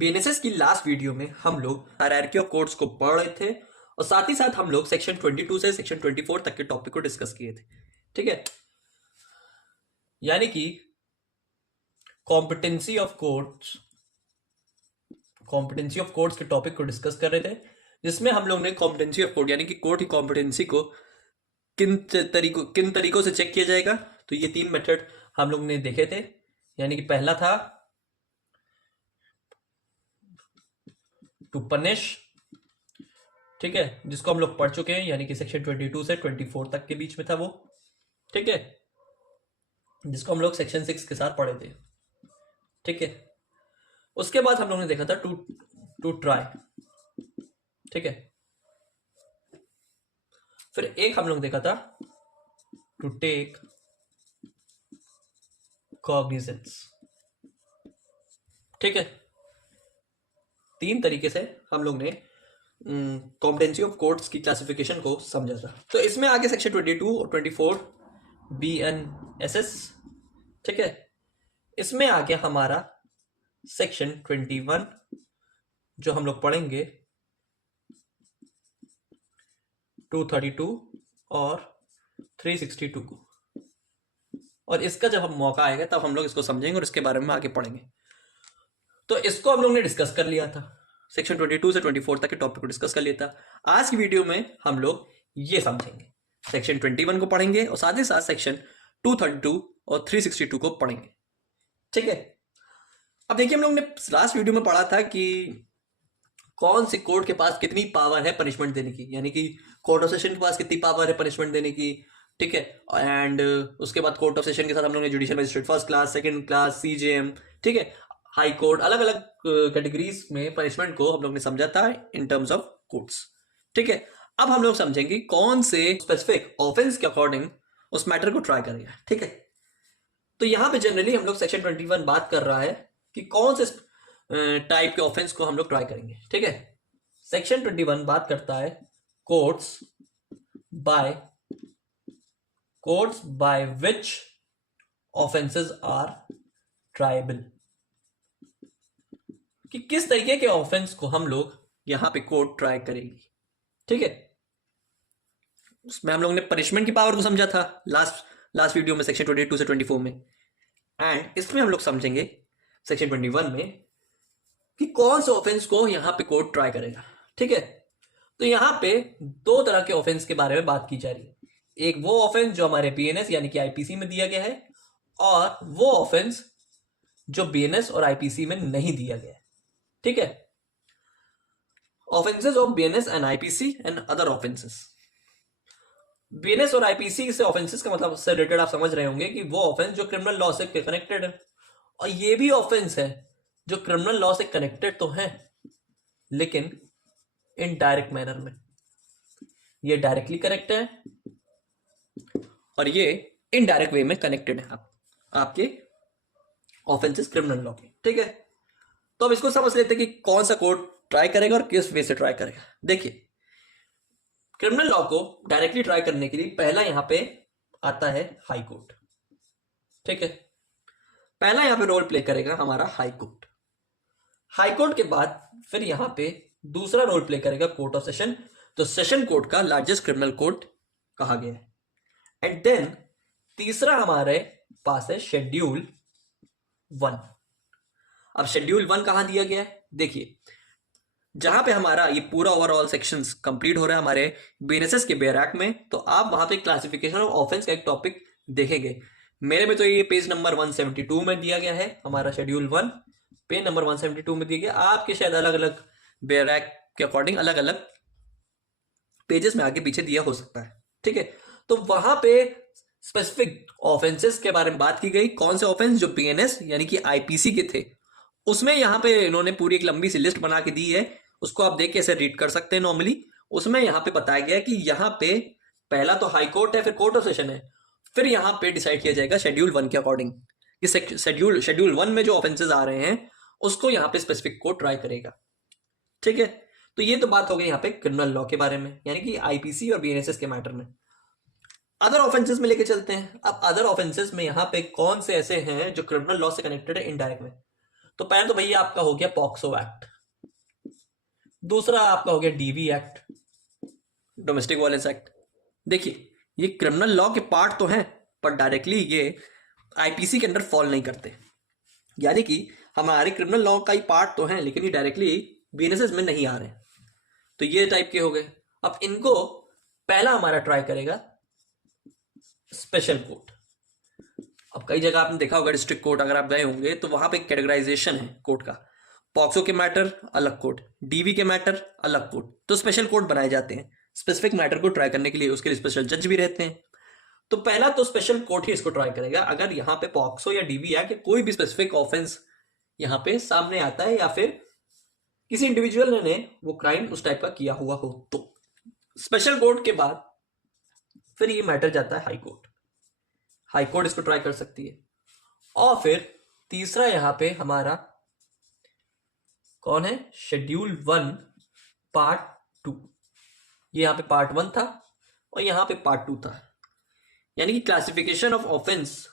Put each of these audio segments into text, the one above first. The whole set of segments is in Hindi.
बीएनएसएस की लास्ट वीडियो में हम लोग हायरार्की ऑफ कोड्स को पढ़ रहे थे और साथ ही साथ हम लोग सेक्शन 22 से सेक्शन 24 तक के टॉपिक को डिस्कस किए थे। ठीक है, यानी कि कॉम्पिटेंसी ऑफ कोड्स के टॉपिक को डिस्कस कर रहे थे, जिसमें हम लोग ने कॉम्पिटेंसी ऑफ कोड यानी कि कोड की कॉम्पिटेंसी को किन तरीकों से चेक किया जाएगा। तो ये 3 मेथड हम लोग ने देखे थे, यानी कि पहला था टू पनिश, ठीक है, जिसको हम लोग पढ़ चुके हैं, यानी कि सेक्शन 22 से 24 तक के बीच में था वो। ठीक है, जिसको हम लोग सेक्शन 6 के साथ पढ़े थे। ठीक है, उसके बाद हम लोग ने देखा था टू ट्राई। ठीक है, फिर एक हम लोग देखा था टू टेक कॉग्निजेंस। ठीक है, 3 तरीके से हम लोग ने कॉम्पिटेंसी ऑफ कोड्स की क्लासिफिकेशन को समझा था। तो इसमें आगे सेक्शन 22 और 24 BNSS। ठीक है, इसमें आगे हमारा सेक्शन 21 जो हम लोग पढ़ेंगे 232 और 362 को, और इसका जब हम मौका आएगा तब हम लोग इसको समझेंगे और इसके बारे में आगे पढ़ेंगे। तो इसको हम लोग ने डिस्कस कर लिया था, सेक्शन 22 से 24 तक के टॉपिक को डिस्कस कर लिया था। आज की वीडियो में हम लोग ये समझेंगे, सेक्शन 21 को पढ़ेंगे और साथ ही साथ सेक्शन 232 और 362 को पढ़ेंगे। ठीक है, अब देखिए, हम लोग ने लास्ट वीडियो में पढ़ा था कि कौन से कोर्ट के पास कितनी पावर है पनिशमेंट देने की, यानी कि कोर्ट ऑफ सेशन के पास कितनी पावर है पनिशमेंट देने की। ठीक है, एंड उसके बाद कोर्ट ऑफ सेशन के साथ हम लोग ने judicial magistrate first class, second class, CJM, ठीक है, हाई कोर्ट, अलग अलग कैटेगरीज में पनिशमेंट को हम लोग ने समझा था इन टर्म्स ऑफ कोर्ट्स। ठीक है, अब हम लोग समझेंगे कौन से स्पेसिफिक ऑफेंस के अकॉर्डिंग उस मैटर को ट्राई करेगा। ठीक है, तो यहां पे जनरली हम लोग सेक्शन 21 बात कर रहा है कि कौन से टाइप के ऑफेंस को हम लोग ट्राई करेंगे। ठीक है, सेक्शन 21 बात करता है courts by which offences are triable, कि किस तरीके के ऑफेंस को हम लोग यहां पे कोर्ट ट्राई करेगी। ठीक है, उसमें हम लोग ने पनिशमेंट की पावर को समझा था लास्ट वीडियो में सेक्शन 22 से 24 में, एंड इसमें हम लोग समझेंगे सेक्शन 21 में कि कौन से ऑफेंस को यहां पे कोर्ट ट्राई करेगा। ठीक है, तो यहां पे 2 तरह के ऑफेंस के बारे में बात की जा रही है, एक वो ऑफेंस जो हमारे BNS यानी कि IPC में दिया गया है, और वो ऑफेंस जो BNS और IPC में नहीं दिया गया है। ठीक है, offences of BNS and IPC and other offences. BNS और IPC से ऑफेंसेस का मतलब से रिलेटेड आप समझ रहे होंगे कि वो ऑफेंस जो क्रिमिनल लॉ से कनेक्टेड है, और ये भी ऑफेंस है जो क्रिमिनल लॉ से कनेक्टेड तो है लेकिन इनडायरेक्ट मैनर में। ये डायरेक्टली कनेक्ट है और ये इनडायरेक्ट वे में कनेक्टेड है आपके ऑफेंसेस क्रिमिनल लॉ के। ठीक है, तो अब इसको समझ लेते हैं कि कौन सा कोर्ट ट्राई करेगा और किस वे से ट्राई करेगा। देखिए, क्रिमिनल लॉ को डायरेक्टली ट्राई करने के लिए पहला यहां पे आता है हाई कोर्ट। ठीक है, पहला यहां पे रोल प्ले करेगा हमारा हाई कोर्ट। हाई कोर्ट के बाद फिर यहां पे दूसरा रोल प्ले करेगा कोर्ट ऑफ सेशन। तो सेशन कोर्ट का लार्जेस्ट क्रिमिनल कोर्ट कहा गया है। एंड देन तीसरा हमारे पास है शेड्यूल 1। अब शेड्यूल 1 कहां दिया गया है, देखिए, जहां पे हमारा ये पूरा ओवरऑल सेक्शंस कंप्लीट हो रहा है हमारे BNSS के बेयर एक्ट में, तो आप वहां पे क्लासिफिकेशन ऑफ ऑफेंस का एक टॉपिक देखेंगे। मेरे में तो ये पेज नंबर 172 में दिया गया है, हमारा शेड्यूल 1 पेज नंबर 172 में दिया गया। आपके शायद अलग अलग बेयर एक्ट के अकॉर्डिंग अलग अलग पेजेस में आगे पीछे दिया हो सकता है। ठीक है, तो वहां पे स्पेसिफिक ऑफेंसेस के बारे में बात की गई, कौन से ऑफेंस जो BNS यानी कि IPC के थे, उसमें यहां पे इन्होंने पूरी एक लंबी सी लिस्ट बना के दी है, उसको आप देख के ऐसे रीड कर सकते हैं नॉर्मली। उसमें यहां पे बताया गया कि यहां पे पहला तो हाई कोर्ट है, फिर कोर्ट ऑफ सेशन है, फिर यहां पे डिसाइड किया जाएगा शेड्यूल 1 के अकॉर्डिंग कि शेड्यूल 1 में जो ऑफेंसेस आ रहे हैं उसको यहां पे स्पेसिफिक कोर्ट ट्राई करेगा। ठीक है, तो ये तो बात हो गई यहां पे क्रिमिनल लॉ के बारे में, यानी कि IPC और BNSS के मैटर में। अदर ऑफेंसेस में लेके चलते हैं। अब अदर ऑफेंसेस में यहां पे कौन से ऐसे हैं जो क्रिमिनल लॉ से कनेक्टेड है इनडायरेक्ट में, तो पहले तो भैया आपका हो गया पॉक्सो एक्ट, दूसरा आपका हो गया DV act, domestic violence act. देखिए ये क्रिमिनल लॉ के पार्ट तो हैं, पर डायरेक्टली ये आईपीसी के अंडर फॉल नहीं करते, यानी कि हमारे क्रिमिनल लॉ का ही पार्ट तो है लेकिन ये डायरेक्टली बीएनएसएस में नहीं आ रहे। तो ये टाइप के हो गए। अब इनको पहला हमारा ट्राई करेगा स्पेशल कोर्ट। अब कई जगह आपने देखा होगा डिस्ट्रिक्ट कोर्ट अगर आप गए होंगे तो वहां पे कैटेगराइजेशन है कोर्ट का, पॉक्सो के मैटर अलग कोर्ट, डीवी के मैटर अलग कोर्ट। तो स्पेशल कोर्ट बनाए जाते हैं स्पेसिफिक मैटर को ट्राई करने के लिए, उसके लिए स्पेशल जज भी रहते हैं। तो पहला तो स्पेशल कोर्ट ही इसको ट्राई करेगा अगर यहाँ पे पॉक्सो या डीवी या कोई भी स्पेसिफिक ऑफेंस यहाँ पे सामने आता है या फिर किसी इंडिविजुअल ने वो क्राइम उस टाइप का किया हुआ हो। तो स्पेशल कोर्ट के बाद फिर ये मैटर जाता है हाई कोर्ट, हाई कोर्ट इसको ट्राई कर सकती है। और फिर तीसरा यहां पे हमारा कौन है, शेड्यूल 1 पार्ट 2। ये यहां पे पार्ट 1 था और यहां पे पार्ट 2 था, यानी कि classification of offence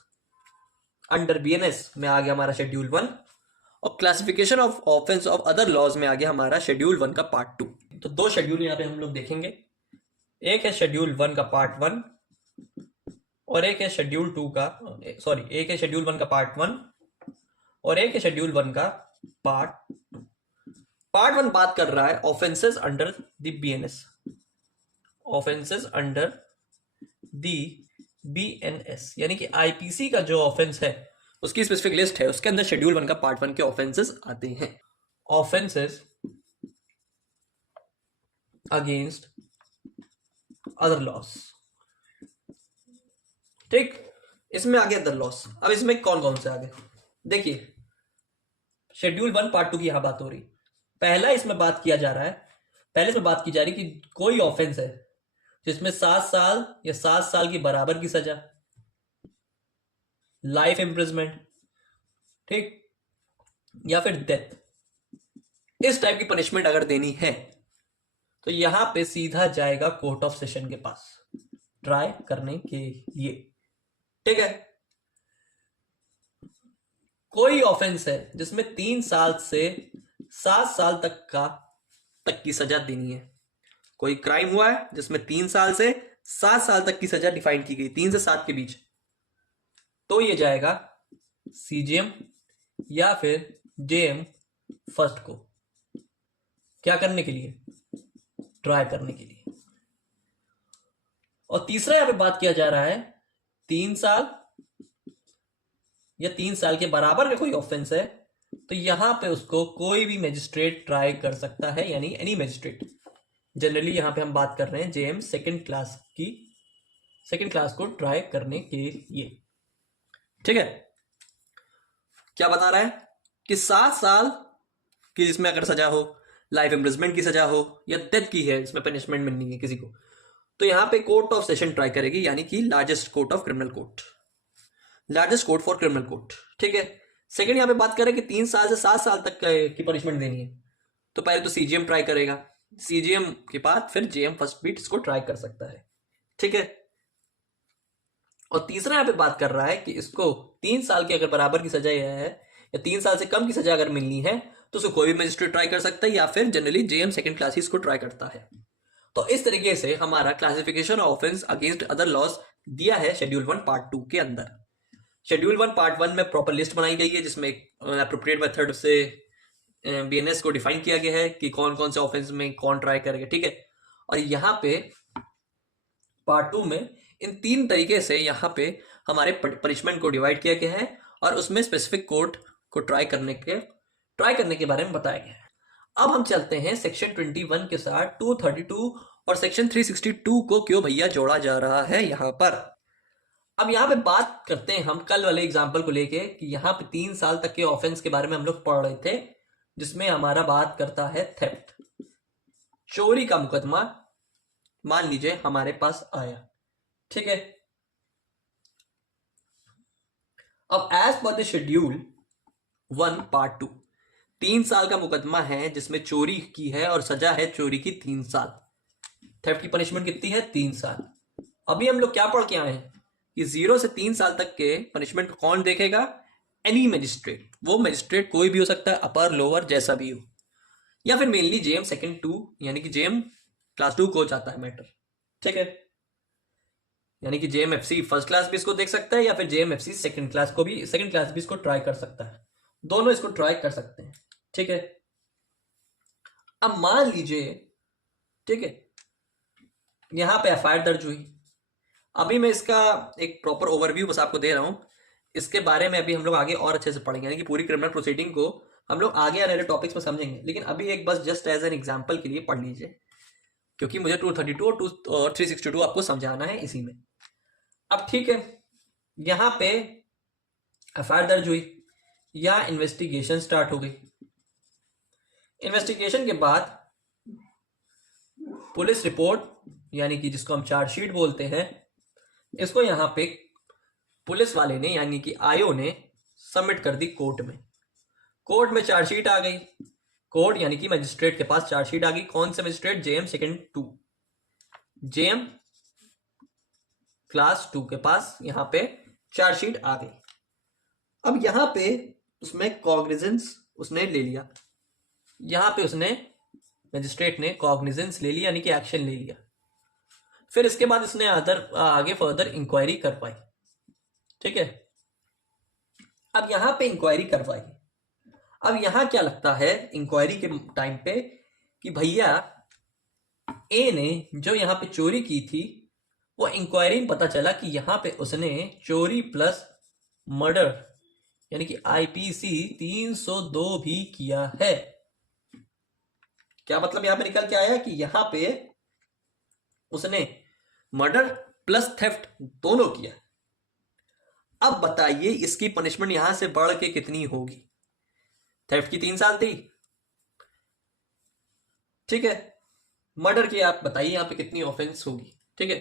under BNS में आ गया हमारा शेड्यूल 1 और classification of offence of other laws में आ गया हमारा शेड्यूल 1 का पार्ट 2। तो दो शेड्यूल यहां पे हम लोग देखेंगे, एक है शेड्यूल 1 का पार्ट 1 और एक है शेड्यूल 2 का, सॉरी एक है शेड्यूल 1 का पार्ट 1 और एक है शेड्यूल 1 का पार्ट 2। पार्ट 1 बात कर रहा है offences under the BNS, offences under the BNS, यानी कि आईपीसी का जो ऑफेंस है उसकी स्पेसिफिक लिस्ट है, उसके अंदर शेड्यूल 1 का पार्ट 1 के ऑफेंसेस आते हैं। ऑफेंसेस अगेंस्ट अदर लॉस, ठीक, इसमें आ गया अदर लॉस। अब इसमें कौन कौन से आ गए, देखिए शेड्यूल 1 पार्ट 2 की यहां बात हो रही। पहला इसमें बात किया जा रहा है, पहले इसमें बात की जा रही कि कोई ऑफेंस है जिसमें 7 साल या 7 साल की बराबर की सजा, लाइफ इम्प्रिजमेंट, ठीक, या फिर डेथ, इस टाइप की पनिशमेंट अगर देनी है तो यहां पे सीधा जाएगा कोर्ट ऑफ सेशन के पास ट्राई करने के लिए, ठीक है। कोई ऑफेंस है जिसमें 3 साल से 7 साल तक की सजा देनी है, कोई क्राइम हुआ है जिसमें 3 साल से 7 साल तक की सजा डिफाइन की गई, 3 से 7 के बीच, तो ये जाएगा सीजीएम या फिर जेएम फर्स्ट को, क्या करने के लिए, ट्राई करने के लिए। और तीसरा यहां पे बात किया जा रहा है 3 साल या 3 साल के बराबर का कोई ऑफेंस है तो यहां पे उसको कोई भी मैजिस्ट्रेट ट्राई कर सकता है, यानी एनी मैजिस्ट्रेट। जनरली यहां पे हम बात कर रहे हैं जेएम सेकंड क्लास को ट्राई करने के लिए, ठीक है। क्या बता रहा है कि 7 साल की जिसमें अगर सजा हो, लाइफ इम्प्रिजमेंट की सजा हो या डेथ की है जिसमें पनिशमेंट मिलनी है किसी को, तो यहां पे कोर्ट ऑफ सेशन ट्राई करेगी, यानी कि largest court of criminal court, largest court for criminal court, ठीक है। सेकंड यहां पे बात करें कि 3 साल से 7 साल तक की पनिशमेंट देनी है, तो पहले तो सीजीएम ट्राई करेगा, सीजीएम के बाद फिर जेएम फर्स्ट बीट इसको ट्राई कर सकता है, ठीक है। और तीसरा यहां पे बात कर रहा है कि इसको 3 साल की अगर बराबर की सजा है या 3 साल से कम की सजा अगर मिलनी है तो उसको कोई भी मजिस्ट्रेट ट्राई कर सकता है या फिर जनरली जेएम सेकंड क्लास ही इसको ट्राई करता है। तो इस तरीके से हमारा classification of offence against other laws दिया है शेड्यूल 1 पार्ट 2 के अंदर। शेड्यूल 1 पार्ट 1 में प्रॉपर लिस्ट बनाई गई है जिसमें एप्रोप्रिएट मेथड से बीएनएस को डिफाइन किया गया है कि कौन कौन से ऑफेंस में कौन ट्राई करेगा, ठीक है। और यहाँ पे पार्ट 2 में इन 3 तरीके से यहाँ पे हमारे पनिशमेंट को डिवाइड किया गया है और उसमें स्पेसिफिक कोर्ट को ट्राई करने के बारे में बताया गया है। अब हम चलते हैं सेक्शन 21 के साथ 232 और सेक्शन 362 को क्यों भैया जोड़ा जा रहा है यहाँ पर। अब यहाँ पे बात करते हैं हम कल वाले एग्जाम्पल को लेके कि यहाँ पे 3 साल तक के ऑफेंस के बारे में हम लोग पढ़ रहे थे, जिसमें हमारा बात करता है थेफ्ट, चोरी का मुकदमा मान लीजिए हमारे पास आया, ठीक है। अब as per the schedule 1 part 2 3 साल का मुकदमा है जिसमें चोरी की है और सजा है चोरी की 3 साल, थेफ्ट की पनिशमेंट कितनी है 3 साल। अभी हम लोग क्या पढ़ के आए हैं कि 0 से 3 साल तक के पनिशमेंट कौन देखेगा, एनी मजिस्ट्रेट, वो मजिस्ट्रेट कोई भी हो सकता है, अपर लोअर जैसा भी हो, या फिर मेनली जेएम सेकंड 2 यानी कि जेएम क्लास 2 को चाहता है मैटर, ठीक है। यानी कि जेएमएफसी फर्स्ट क्लास भी इसको देख सकता है, या फिर जेएमएफसी सेकंड क्लास भी इसको ट्राई कर सकता है, दोनों इसको ट्राई कर सकते हैं, ठीक है। अब मान लीजिए, ठीक है, यहां पे एफआईआर दर्ज हुई। अभी मैं इसका एक प्रॉपर ओवरव्यू बस आपको दे रहा हूं, इसके बारे में अभी हम लोग आगे और अच्छे से पढ़ेंगे, यानी कि पूरी क्रिमिनल प्रोसीडिंग को हम लोग आगे आने वाले टॉपिक्स में समझेंगे, लेकिन अभी एक बस जस्ट एज एन एग्जांपल के लिए पढ़ लीजिए, क्योंकि मुझे 232 और 362 आपको समझाना है इसी में। अब ठीक है, यहां पे एफआईआर दर्ज हुई या इन्वेस्टिगेशन स्टार्ट हो गई। इन्वेस्टिगेशन के बाद पुलिस रिपोर्ट, यानी कि जिसको हम चार्जशीट बोलते हैं, इसको यहां पे पुलिस वाले ने यानी कि आईओ ने सबमिट कर दी कोर्ट में। कोर्ट में चार्जशीट आ गई, कोर्ट यानी कि मजिस्ट्रेट के पास चार्जशीट आ गई। कौन से magistrate? JM second 2, JM class 2 के पास यहां पे चार्जशीट आ गई। अब यहां पे उसमें कॉग्निजेंस उसने ले लिया, यहां पे उसने मजिस्ट्रेट ने कॉग्निजेंस ले लिया, यानी कि एक्शन ले लिया। फिर इसके बाद इसने आगे फर्दर इंक्वायरी कर पाई, ठीक है। अब यहां पे इंक्वायरी करवाई। अब यहां क्या लगता है इंक्वायरी के टाइम पे कि भैया ए ने जो यहां पे चोरी की थी, वो इंक्वायरी में पता चला कि यहां पे उसने चोरी प्लस मर्डर यानी कि आईपीसी 302 भी किया है। क्या मतलब यहां पे निकल के आया कि यहां पे उसने मर्डर प्लस थेफ्ट दोनों किया। अब बताइए इसकी पनिशमेंट यहां से बढ़ के कितनी होगी? थेफ्ट की 3 साल थी, ठीक है। मर्डर की आप बताइए यहां पे कितनी ऑफेंस होगी, ठीक है।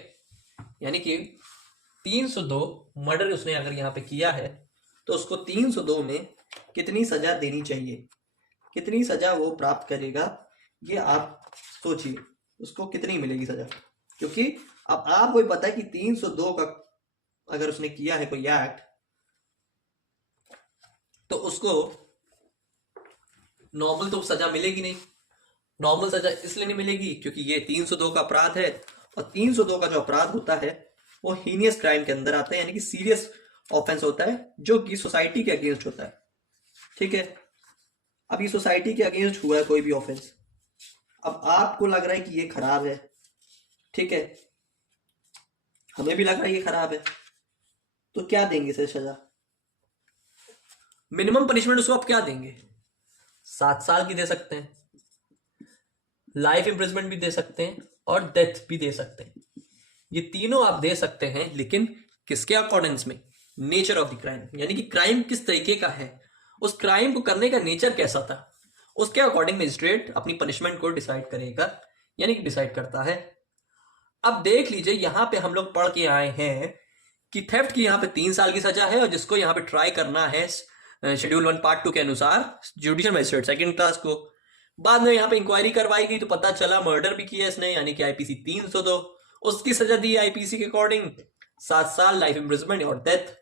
यानी कि 302 मर्डर उसने अगर यहां पे किया है तो उसको 302 में कितनी सजा देनी चाहिए, कितनी सजा वो प्राप्त करेगा, ये आप सोचिए उसको कितनी मिलेगी सजा। क्योंकि अब आपको पता है कि 302 का अगर उसने किया है कोई एक्ट, तो उसको नॉर्मल तो सजा मिलेगी नहीं। नॉर्मल सजा इसलिए नहीं मिलेगी क्योंकि ये 302 का अपराध है, और 302 का जो अपराध होता है वो हीनियस क्राइम के अंदर आता है, यानी कि सीरियस ऑफेंस होता है जो कि सोसाइटी के अगेंस्ट होता है, ठीक है। अब ये सोसाइटी के अगेंस्ट हुआ है कोई भी ऑफेंस, अब आपको लग रहा है कि ये खराब है, ठीक है, हमें भी लग रहा है ये खराब है, तो क्या देंगे इसे सजा? मिनिमम पनिशमेंट उसको आप क्या देंगे? 7 साल की दे सकते हैं, लाइफ इंप्रिजमेंट भी दे सकते हैं, और डेथ भी दे सकते हैं। ये तीनों आप दे सकते हैं, लेकिन किसके अकॉर्डिंग्स में? नेचर ऑफ द क्राइम, यानी कि क्राइम किस तरीके का है, उस क्राइम को करने का नेचर कैसा था, उसके अकॉर्डिंग मजिस्ट्रेट अपनी पनिशमेंट को डिसाइड करेगा, यानी कि डिसाइड करता है। अब देख लीजिए यहां पे हम लोग पढ़ के आए हैं कि थेफ्ट की यहां पे 3 साल की सजा है, और जिसको यहां पे ट्राई करना है शेड्यूल 1 पार्ट 2 के अनुसार जुडिशियल मजिस्ट्रेट सेकंड क्लास को। बाद में यहां पे इंक्वायरी करवाई गई तो पता चला मर्डर भी किया इसने, यानी कि आईपीसी 302, उसकी सजा दी आईपीसी के अकॉर्डिंग 7 साल लाइफ इंप्रिजमेंट और डेथ।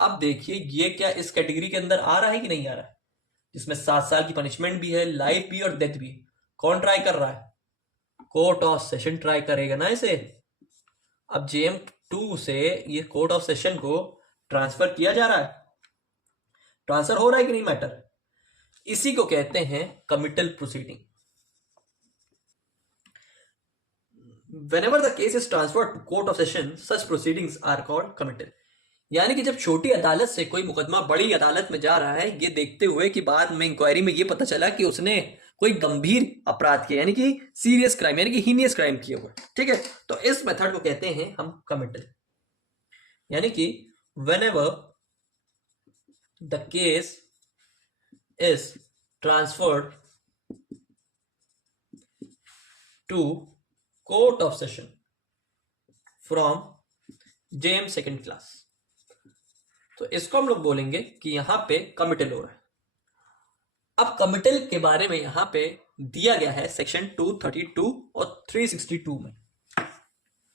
अब देखिए ये क्या इस कैटेगरी के अंदर आ रहा है कि नहीं आ रहा है, जिसमें 7 साल की पनिशमेंट भी है, लाइफ भी और डेथ भी। कौन ट्राई कर रहा है? कोर्ट ऑफ सेशन ट्राई करेगा ना इसे। अब जेएम 2 से ये कोर्ट ऑफ सेशन को ट्रांसफर किया जा रहा है, ट्रांसफर हो रहा है कि नहीं मैटर, इसी को कहते हैं committal proceeding. Whenever the case is transferred to court of session, such proceedings are called committal। यानी कि जब छोटी अदालत से कोई मुकदमा बड़ी अदालत में जा रहा है, ये देखते हुए कि बाद में इंक्वायरी में ये पता चला कि उसने कोई गंभीर अपराध किया, यानी कि सीरियस क्राइम, यानी कि हीनियस क्राइम किया हुआ, ठीक है, तो इस मेथड को कहते हैं हम कमिटल। यानी कि whenever the case is transferred to court of session from JM second class, तो इसको हम लोग बोलेंगे कि यहां पे कमिटल हो रहा है। अब कमिटल के बारे में यहां पे दिया गया है सेक्शन 232 और 362 में,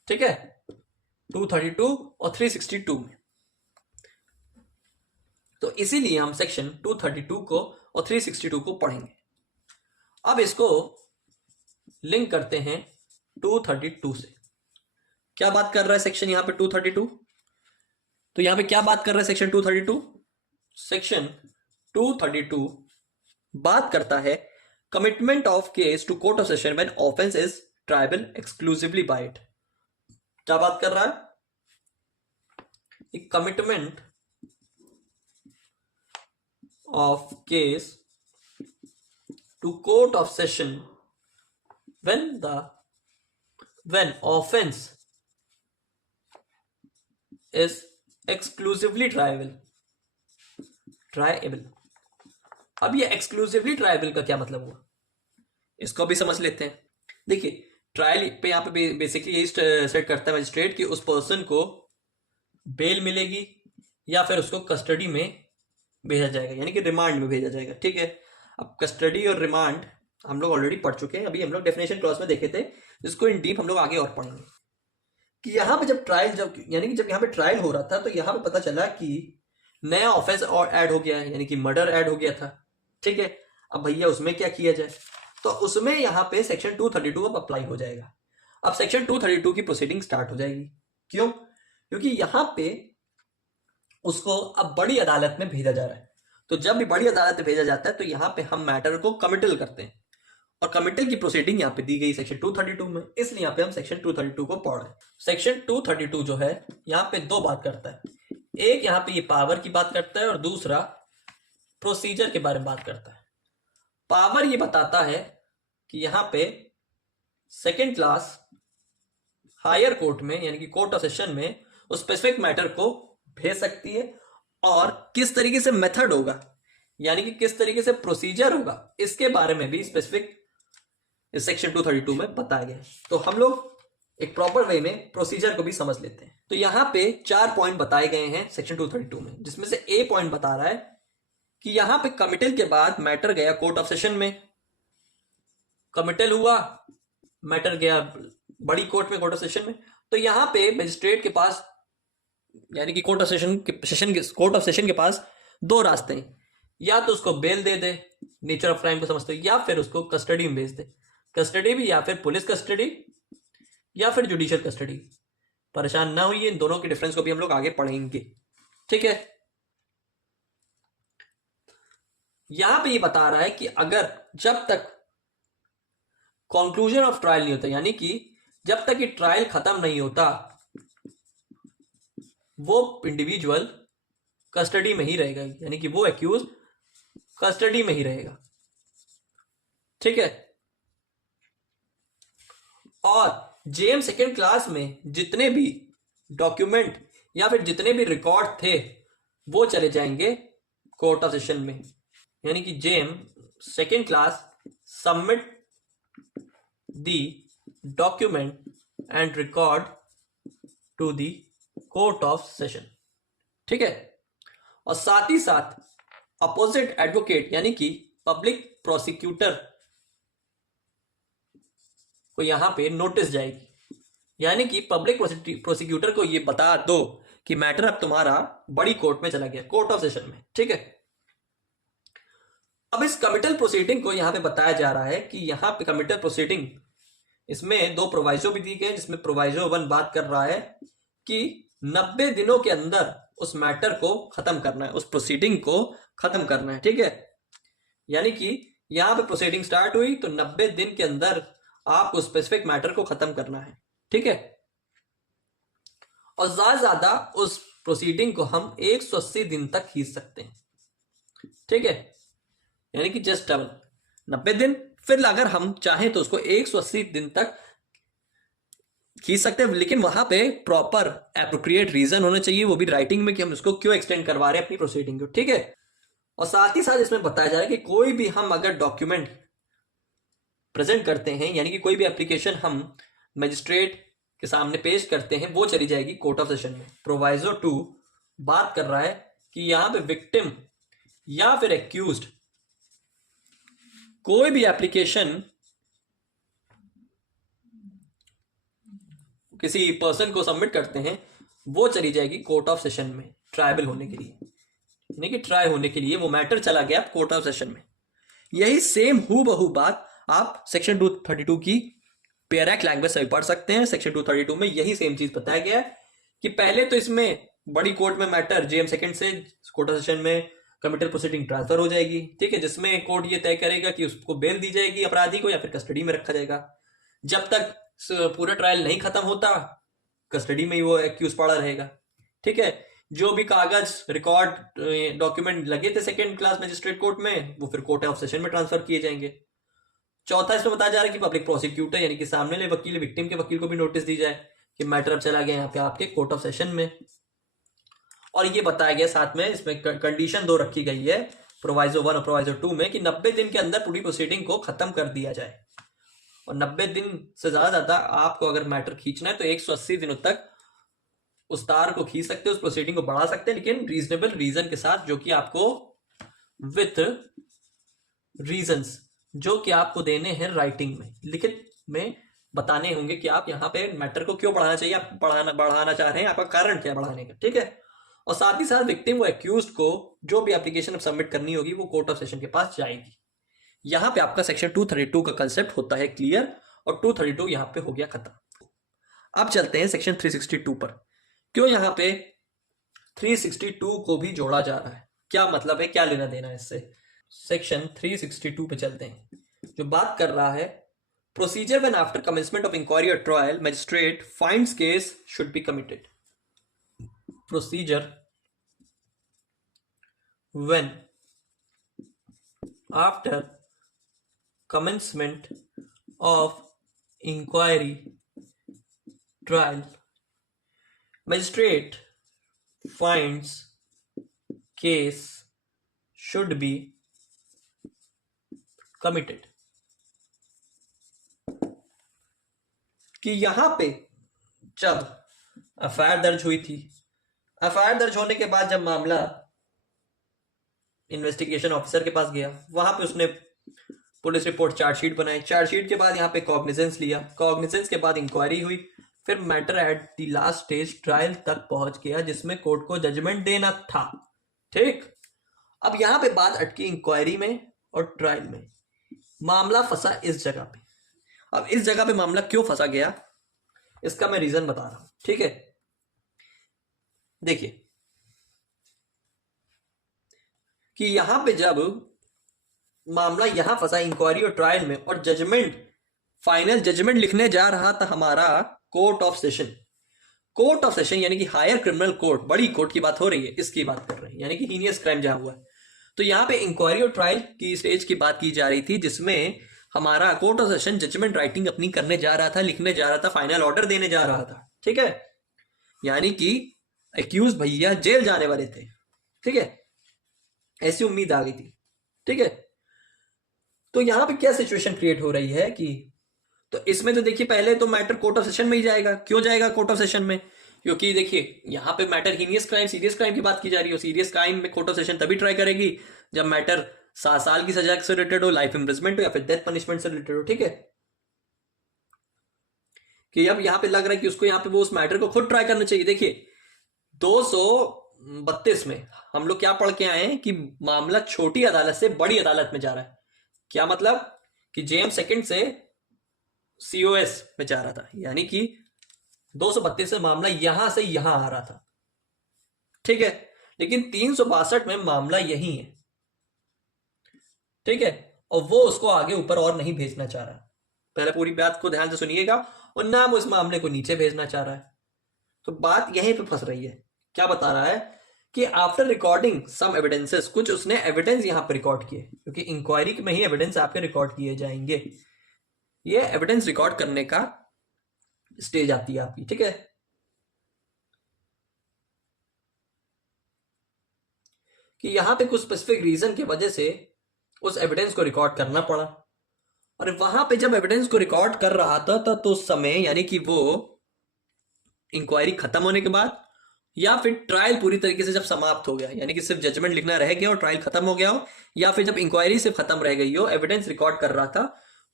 ठीक है, 232 और 362 में। तो इसीलिए हम सेक्शन 232 को और 362 को पढ़ेंगे। अब इसको लिंक करते हैं 232 से। क्या बात कर रहा है सेक्शन यहां पे 232? तो यहां पे क्या बात कर रहा है सेक्शन 232? सेक्शन 232 बात करता है commitment of case to court of session when offence is triable exclusively by it. क्या बात कर रहा है? Commitment of case to court of session when offense is exclusively triable. अब ये एक्सक्लूसिवली ट्राइबल का क्या मतलब हुआ, इसको भी समझ लेते हैं। देखिए ट्रायल पे यहाँ पे बेसिकली यही सेट करता है मजिस्ट्रेट कि उस पर्सन को बेल मिलेगी या फिर उसको कस्टडी में भेजा जाएगा, यानी कि रिमांड में भेजा जाएगा। ठीक है, अब कस्टडी और रिमांड हम लोग ऑलरेडी पढ़ चुके हैं, अभी हम लोग डेफिनेशन क्लॉज में देखे थे, जिसको इन डीप हम लोग आगे और पढ़ेंगे। कि यहाँ पे जब यहाँ पे ट्रायल हो रहा था तो यहाँ पे पता चला कि नया ऑफेंस और ऐड हो गया है, यानी कि मर्डर ऐड हो गया था। ठीक है, अब भैया उसमें क्या किया जाए, तो उसमें यहाँ पे सेक्शन 232 अब अप्लाई हो जाएगा। अब सेक्शन 232 की प्रोसीडिंग स्टार्ट हो जाएगी। क्यों? क्योंकि यहाँ पे उसको अब बड़ी अदालत में भेजा जा रहा है। तो जब भी बड़ी अदालत में भेजा जाता है तो यहाँ पे हम मैटर को कमिटल करते हैं, और कमिटल की प्रोसीडिंग यहाँ पे दी गई सेक्शन 232 में, इसलिए यहाँ पे हम सेक्शन 232 को पढ़ रहे हैं। सेक्शन 232 जो है यहाँ पे दो बात करता है, एक यहाँ पे ये पावर की बात करता है और दूसरा प्रोसीजर के बारे में बात करता है। पावर ये बताता है कि यहाँ पे सेकेंड क्लास हायर कोर्ट में, यानी कि कोर्ट ऑफ सेशन में उस स्पेसिफिक मैटर को भेज सकती है, और किस तरीके से मेथड होगा, यानी कि किस तरीके से प्रोसीजर होगा, इसके बारे में भी स्पेसिफिक इस सेक्शन 232 में बताया गया है। तो हम लोग एक प्रॉपर वे में प्रोसीजर को भी समझ लेते हैं। तो यहां पे 4 पॉइंट बताए गए हैं सेक्शन 232 में, जिसमें से ए पॉइंट बता रहा है कि यहां पे कमिटल के बाद मैटर गया कोर्ट ऑफ सेशन में, कमिटल हुआ, मैटर गया बड़ी कोर्ट में, कोर्ट ऑफ सेशन में। तो यहां पे मजिस्ट्रेट के पास, यानी कि कोर्ट ऑफ सेशन के पास दो रास्ते हैं, या तो उसको बेल दे दे, नेचर ऑफ क्राइम को समझते, या फिर उसको कस्टडी में भेज दे। कस्टडी भी या फिर पुलिस कस्टडी या फिर जुडिशियल कस्टडी। परेशान ना होइए, इन दोनों के डिफरेंस को भी हम लोग आगे पढ़ेंगे। ठीक है, यहां पे ये बता रहा है कि अगर जब तक कंक्लूजन ऑफ ट्रायल नहीं होता, यानी कि जब तक ये ट्रायल खत्म नहीं होता, वो इंडिविजुअल कस्टडी में ही रहेगा, यानी कि वो एक्यूज कस्टडी में ही रहेगा। ठीक है, और जेएम सेकेंड क्लास में जितने भी डॉक्यूमेंट या फिर जितने भी रिकॉर्ड थे वो चले जाएंगे कोर्ट ऑफ सेशन में, यानी कि JM second class submit the document and record to the court of session. ठीक है, और साथ ही साथ अपोजिट एडवोकेट यानी कि पब्लिक प्रोसिक्यूटर को यहां पे नोटिस जाएगी, यानी कि पब्लिक प्रोसिक्यूटर को ये बता दो कि मैटर अब तुम्हारा बड़ी कोर्ट में चला गया, कोर्ट ऑफ सेशन में। ठीक है, अब इस कमिटल प्रोसीडिंग को यहां पे बताया जा रहा है कि यहां पे कमिटल प्रोसीडिंग, इसमें दो प्रोवाइजो भी दी गए, जिसमें प्रोवाइजो 1 बात कर रहा है कि 90 दिनों के अंदर उस मैटर को खत्म करना है, उस प्रोसीडिंग को खत्म करना है। ठीक है, यानी कि यहां पे प्रोसीडिंग स्टार्ट हुई तो 90 दिन के अंदर आपको स्पेसिफिक मैटर को खत्म करना है। ठीक है, और ज्यादा उस प्रोसीडिंग को हम 180 दिन तक खींच सकते हैं। ठीक है, यानी कि जस्ट डबल 90 दिन, फिर अगर हम चाहें तो उसको 180 दिन तक खींच सकते हैं, लेकिन वहां पे प्रॉपर एप्रोप्रिएट रीजन होना चाहिए, वो भी राइटिंग में, कि हम उसको क्यों एक्सटेंड करवा रहे हैं अपनी प्रोसीडिंग को। ठीक है, और साथ ही साथ इसमें बताया जा रहा है कि कोई भी हम अगर डॉक्यूमेंट प्रेजेंट करते हैं, यानी कि कोई भी एप्लीकेशन हम मजिस्ट्रेट के सामने पेश करते हैं, वो चली जाएगी कोर्ट ऑफ सेशन में। प्रोवाइजो 2 बात कर रहा है कि यहां पे विक्टिम या फिर एक्यूज्ड कोई भी एप्लीकेशन किसी पर्सन को सबमिट करते हैं, वो चली जाएगी कोर्ट ऑफ सेशन में ट्रायबल होने के लिए। यानी कि ट्राई होने के लिए वो मैटर चला गया कोर्ट ऑफ सेशन में। यही सेम हूबहू बात आप सेक्शन 232 की पेयर एक्ट लैंग्वेज से भी पढ़ सकते हैं। सेक्शन 232 में यही सेम चीज बताया गया है कि पहले तो इसमें बड़ी कोर्ट में मैटर जेएम सेकंड से कोर्ट ऑफ सेशन में कमिटल प्रोसीडिंग ट्रांसफर हो जाएगी, ठीक है, जिसमें कोर्ट ये तय करेगा कि उसको बेल दी जाएगी अपराधी को या फिर कस्टडी में रखा जाएगा। जब तक पूरा ट्रायल नहीं खत्म होता कस्टडी में ही वो एक्यूज पड़ा रहेगा, ठीक है। जो भी कागज रिकॉर्ड डॉक्यूमेंट लगे थे सेकंड क्लास मजिस्ट्रेट कोर्ट में वो फिर कोर्ट ऑफ सेशन में ट्रांसफर किए जाएंगे। चौथा इसमें बताया जा रहा है कि पब्लिक प्रोसिक्यूटर यानी कि सामने वाले वकील विक्टिम के वकील को भी नोटिस दी जाए कि मैटर अब चला गया यहाँ पे आपके कोर्ट ऑफ सेशन में। और ये बताया गया साथ में इसमें कंडीशन 2 रखी गई है प्रोवाइजो 1 और प्रोवाइजो 2 में कि 90 दिन के अंदर पूरी प्रोसीडिंग को खत्म कर दिया जाए। और 90 दिन से ज्यादा आपको अगर मैटर खींचना है तो 180 दिनों तक उस तार को खींच सकते हैं, उस प्रोसीडिंग को बढ़ा सकते हैं, लेकिन रीजनेबल रीजन के साथ, जो कि आपको विथ रीजंस जो कि आपको देने हैं राइटिंग में, लिखित में बताने होंगे कि आप यहाँ पे मैटर को क्यों बढ़ाना चाहिए, आप बढ़ाना चाह रहे हैं, आपका कारण क्या बढ़ाने का, ठीक है। और साथ ही साथ विक्टिम व एक्यूज को जो भी एप्लीकेशन सबमिट करनी होगी वो कोर्ट ऑफ सेशन के पास जाएगी। यहां पे आपका सेक्शन 232 का कंसेप्ट होता है क्लियर, और 232 यहां पे हो गया खत्म। अब चलते हैं सेक्शन 362 पर। क्यों यहां पे 362 को भी जोड़ा जा रहा है, क्या मतलब है, क्या लेना देना है इससे। सेक्शन 362 पे चलते हैं, जो बात कर रहा है procedure when after commencement of inquiry और trial magistrate finds case should be committed. Procedure when after commencement of inquiry trial magistrate finds case should be committed। कि यहां पे जब एफआईआर दर्ज हुई थी, एफआईआर दर्ज होने के बाद जब मामला इन्वेस्टिगेशन ऑफिसर के पास गया, वहां पे उसने पुलिस रिपोर्ट चार्जशीट बनाई, चार्जशीट के बाद यहाँ पे कॉग्निजेंस लिया, कॉग्निजेंस के बाद इंक्वायरी हुई, फिर matter at the last stage trial तक पहुंच गया जिसमें कोर्ट को जजमेंट देना था, ठीक। अब यहां पे बात अटकी इंक्वायरी में और ट्रायल में, मामला फंसा इस जगह पे। अब इस जगह पे मामला क्यों फंसा गया इसका मैं रीजन बता रहा हूं, ठीक है। देखिए कि यहां पे जब मामला यहां फंसा इंक्वायरी और ट्रायल में, और जजमेंट फाइनल जजमेंट लिखने जा रहा था हमारा court of session, court of session यानी कि हायर क्रिमिनल कोर्ट, बड़ी कोर्ट की बात हो रही है, इसकी बात कर रहे हैं, यानी कि हीनियस क्राइम जहां हुआ है। तो यहां पे इंक्वायरी और ट्रायल की स्टेज की बात की जा रही थी जिसमें हमारा court of session judgement writing अपनी करने जा रहा था, लिखने जा रहा था, फाइनल ऑर्डर देने जा रहा था, ठीक है। यानी कि एक्यूज भैया जेल जाने वाले थे, ठीक है, ऐसी उम्मीद आ गई थी, ठीक है। तो यहां पे क्या सिचुएशन क्रिएट हो रही है कि, तो इसमें तो देखिए पहले तो मैटर कोर्ट ऑफ सेशन में ही जाएगा। क्यों जाएगा कोर्ट ऑफ सेशन में, क्योंकि देखिए यहां पे matter heinous crime serious crime की बात की जा रही है, सीरियस क्राइम में कोर्ट ऑफ सेशन तभी ट्राई करेगी जब मैटर 7 साल की सजा से रिलेटेड हो, लाइफ इंप्रिजमेंट हो या फिर डेथ पनिशमेंट से रिलेटेड हो, ठीक है। कि अब यहां पे लग रहा है कि उसको यहां पे वो उस मैटर को खुद ट्राई करना चाहिए। देखिए 232 में हम लोग क्या पढ़ के आए हैं कि मामला छोटी अदालत से बड़ी अदालत में जा रहा है। क्या मतलब कि जेएम सेकंड से सीओएस में जा रहा था, यानी कि 232 से मामला यहां से यहां आ रहा था, ठीक है। लेकिन 362 में मामला यही है, ठीक है, और वो उसको आगे ऊपर और नहीं भेजना चाह रहा है। पहले पूरी बात को ध्यान से सुनिएगा, और ना वो इस मामले को नीचे भेजना चाह रहा है। तो बात यहीं पे फंस रही है। क्या बता रहा है कि आफ्टर रिकॉर्डिंग सम एविडेंसेस, कुछ उसने एविडेंस यहां पर रिकॉर्ड किए, क्योंकि इंक्वायरी में ही एविडेंस आपके रिकॉर्ड किए जाएंगे। ये एविडेंस रिकॉर्ड करने का स्टेज आती है आपकी, ठीक है। कि यहां पे कुछ स्पेसिफिक रीजन की वजह से उस एविडेंस को रिकॉर्ड करना पड़ा, और वहां पे जब एविडेंस को रिकॉर्ड कर रहा था तो उस समय यानी कि वो इंक्वायरी खत्म होने के बाद या फिर ट्रायल पूरी तरीके से जब समाप्त हो गया, यानी कि सिर्फ जजमेंट लिखना रह गया और ट्रायल खत्म हो गया हो, या फिर जब इंक्वायरी सिर्फ खत्म रह गई हो, एविडेंस रिकॉर्ड कर रहा था,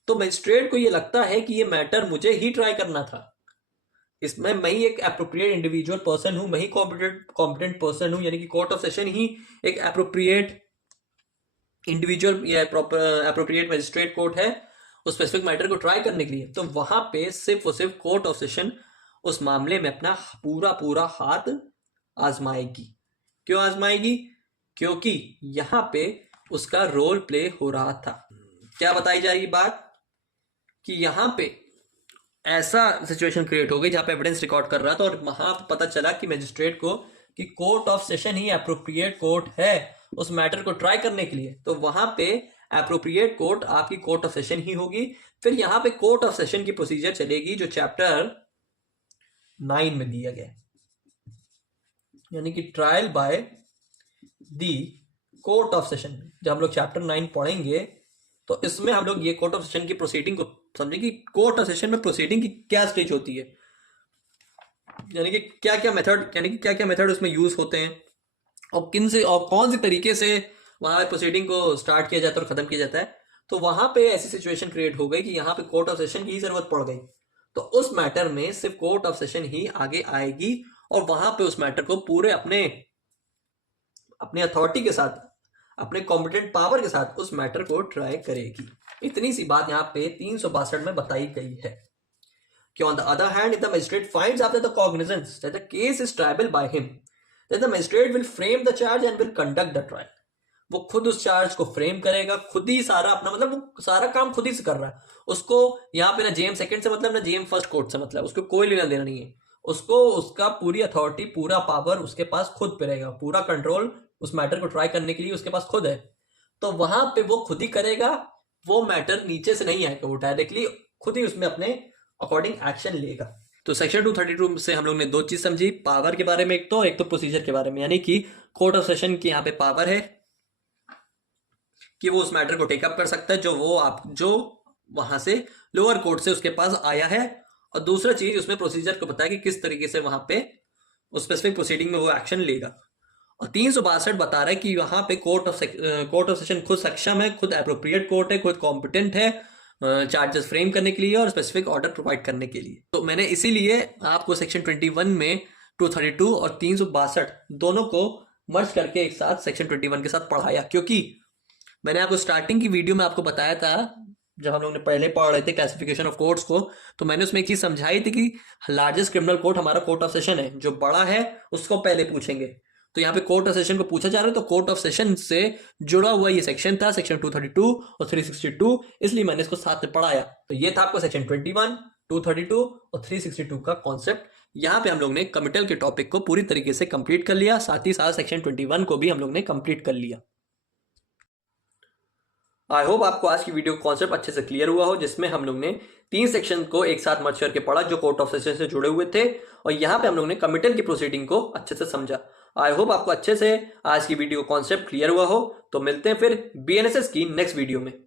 तो मजिस्ट्रेट को यह लगता है कि ये मैटर मुझे ही ट्राई करना था, इसमें मैं ही एक एप्रोप्रिएट इंडिविजुअल पर्सन हूं, मैं ही कॉम्पिटेंट पर्सन हूं, यानी कि कोर्ट ऑफ सेशन ही एक एप्रोप्रिएट इंडिविजुअल या एप्रोप्रिएट मजिस्ट्रेट कोर्ट है उस स्पेसिफिक मैटर को ट्राई करने के लिए। तो वहां पे सिर्फ और सिर्फ कोर्ट ऑफ सेशन उस मामले में अपना पूरा पूरा हाथ आजमाएगी। क्यों आजमाएगी? क्योंकि यहां पे उसका रोल प्ले हो रहा था। क्या बताई जा रही बात कि यहां पे ऐसा सिचुएशन क्रिएट हो गई जहां पे एविडेंस रिकॉर्ड कर रहा था और वहां पता चला कि मजिस्ट्रेट को कि court of session he appropriate court है उस मैटर को ट्राई करने के लिए। तो वहां पे एप्रोप्रिएट कोर्ट आपकी कोर्ट ऑफ सेशन ही होगी। फिर यहां पे कोर्ट ऑफ सेशन की प्रोसीजर चलेगी जो चैप्टर 9 में दिया गया, यानी कि trial by the court of session में। जब हम लोग चैप्टर 9 पढ़ेंगे तो इसमें हम लोग ये कोर्ट ऑफ सेशन की प्रोसीडिंग को समझें कि कोर्ट ऑफ सेशन में प्रोसीडिंग की क्या स्टेज होती है, यानी कि क्या क्या मेथड उसमें यूज होते हैं और किन से और कौन से तरीके से वहां प्रोसीडिंग को स्टार्ट किया जाता है और खत्म किया जाता है। तो वहां पे ऐसी सिचुएशन क्रिएट हो गई कि यहाँ पे कोर्ट ऑफ सेशन की ही जरूरत पड़ गई। तो उस मैटर में सिर्फ कोर्ट ऑफ सेशन ही आगे आएगी और वहां पे उस मैटर को पूरे अपने अथॉरिटी के साथ, अपने कॉम्पिटेंट पावर के साथ उस मैटर को ट्राई करेगी। इतनी सी बात यहाँ पे 362 में बताई गई है कि on the other hand, if the magistrate finds after the cognizance that the case is triable by him, then the magistrate will frame the charge and will conduct the trial. वो खुद उस चार्ज को फ्रेम करेगा, खुद ही सारा अपना, मतलब वो सारा काम खुद ही से कर रहा है। उसको यहाँ पे ना जेएम सेकंड से मतलब ना जेएम फर्स्ट कोर्ट से मतलब, उसको कोई लेना देना नहीं है। उसको उसका पूरी अथॉरिटी, पूरा पावर उसके पास खुद पे रहेगा, पूरा कंट्रोल उस मैटर को ट्राई करने के लिए उसके पास खुद है। तो वहां पे वो खुद ही करेगा, वो मैटर नीचे से नहीं आएगा, वो डायरेक्टली खुद ही उसमें अपने अकॉर्डिंग एक्शन लेगा। तो सेक्शन 232 से हम लोग ने दो चीज समझी, पावर के बारे में एक तो प्रोसीजर के बारे में, यानी कि कोर्ट ऑफ सेशन की यहाँ पे पावर है कि वो उस मैटर को टेकअप कर सकता है जो वहां से लोअर कोर्ट से उसके पास आया है। और दूसरा चीज उसमें प्रोसीजर को पता है कि किस तरीके से वहां पे उस स्पेसिफिक प्रोसीडिंग में वो एक्शन लेगा। और 362 बता रहा है कि यहाँ पे कोर्ट ऑफ सेशन खुद सक्षम है, खुद एप्रोप्रिएट कोर्ट है, खुद कॉम्पिटेंट है चार्जेस फ्रेम करने के लिए और स्पेसिफिक ऑर्डर प्रोवाइड करने के लिए। तो मैंने इसीलिए आपको सेक्शन 21 में 232 और 362 दोनों को मर्ज करके एक साथ सेक्शन 21 के साथ पढ़ाया, क्योंकि मैंने आपको स्टार्टिंग की वीडियो में आपको बताया था, जब हम लोग ने पहले पढ़ रहे थे क्लासिफिकेशन ऑफ कोर्ट्स को, तो मैंने उसमें एक चीज समझाई थी कि लार्जेस्ट क्रिमिनल कोर्ट हमारा कोर्ट ऑफ सेशन है, जो बड़ा है उसको पहले पूछेंगे। तो यहाँ पे कोर्ट ऑफ सेशन को पूछा जा रहा है, तो कोर्ट ऑफ सेशन से जुड़ा हुआ ये सेक्शन था, सेक्शन 232 और 362, इसलिए मैंने इसको साथ में पढ़ाया। तो ये था आपको सेक्शन 21, 232 और 362 का कॉन्सेप्ट। यहाँ पे हम लोग ने कमिटल के टॉपिक को पूरी तरीके से कंप्लीट कर लिया, साथ ही साथ सेक्शन 21 को भी हम लोग ने कंप्लीट कर लिया। आई होप आपको आज की वीडियो कॉन्सेप्ट अच्छे से क्लियर हुआ हो, जिसमें हम लोग ने 3 सेक्शन को एक साथ मर्ज करके पढ़ा जो कोर्ट ऑफ सेशन से जुड़े हुए थे, और यहाँ पे हम लोग ने कमिटल की प्रोसीडिंग को अच्छे से समझा। आई होप आपको अच्छे से आज की वीडियो कॉन्सेप्ट क्लियर हुआ हो। तो मिलते हैं फिर बीएनएसएस की नेक्स्ट वीडियो में।